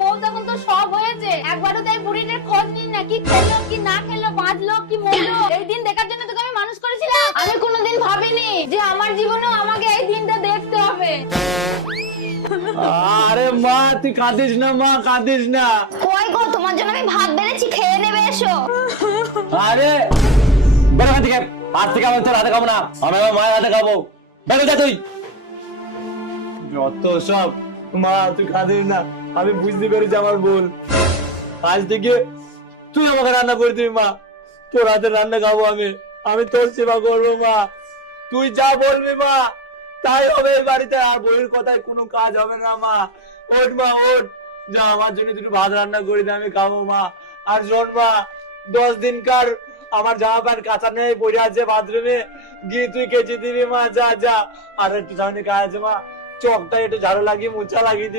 বউ তখন তো সব হয়েছে, একবারও তাই বুড়িটার খোঁজ নিন না, কি খেলো কি না খেলো, বাঁচলো কি মরলো। এই দিন দেখার জন্য তোকে আমি মানুষ করেছিলাম। আমি কোনোদিন ভাবিনি যে আমার জীবনেও আমাকে এই দিনটা দেখতে হবে। আরে মা তুই কাঁদিস না, মা কাঁদিস না। কই গো, তোমার জন্য আমি ভাত বেড়েছি, খেয়ে নেবে, এসো। আরে বেরো এখান থেকে, আজ থেকে আমি তোর হাতে খাবো না, আমি আমার মায়ের হাতে খাবো। বেরো যা তুই। যত সব। মা তুই কাঁদিস না, আমি বুঝতে পেরেছি আমার ভুল। আজ থেকে তুই আমাকে রান্না করে দিবি মা, তোর হাতে রান্না খাবো আমি, আমি তোর সেবা করবো মা। তুই যা বলবি মা তাই হবে এই বাড়িতে, আর বইয়ের কথায় কোনো কাজ হবে না মা। ওঠ মা ওঠ, যা আমার জন্য দুটো ভাত রান্না করে দে, আমি খাবো মা। আর শোন মা, 10 দিনকার আমার জামা প্যান্ট কাঁচা নেই পড়ে আছে বাথরুমে, গিয়ে তুই কেচে দিবি মা, যা যা। আর একটু সামনে কাজ আছে মা, চকটা একটু ঝাড়ু লাগিয়ে মোছা লাগিয়ে দিবি।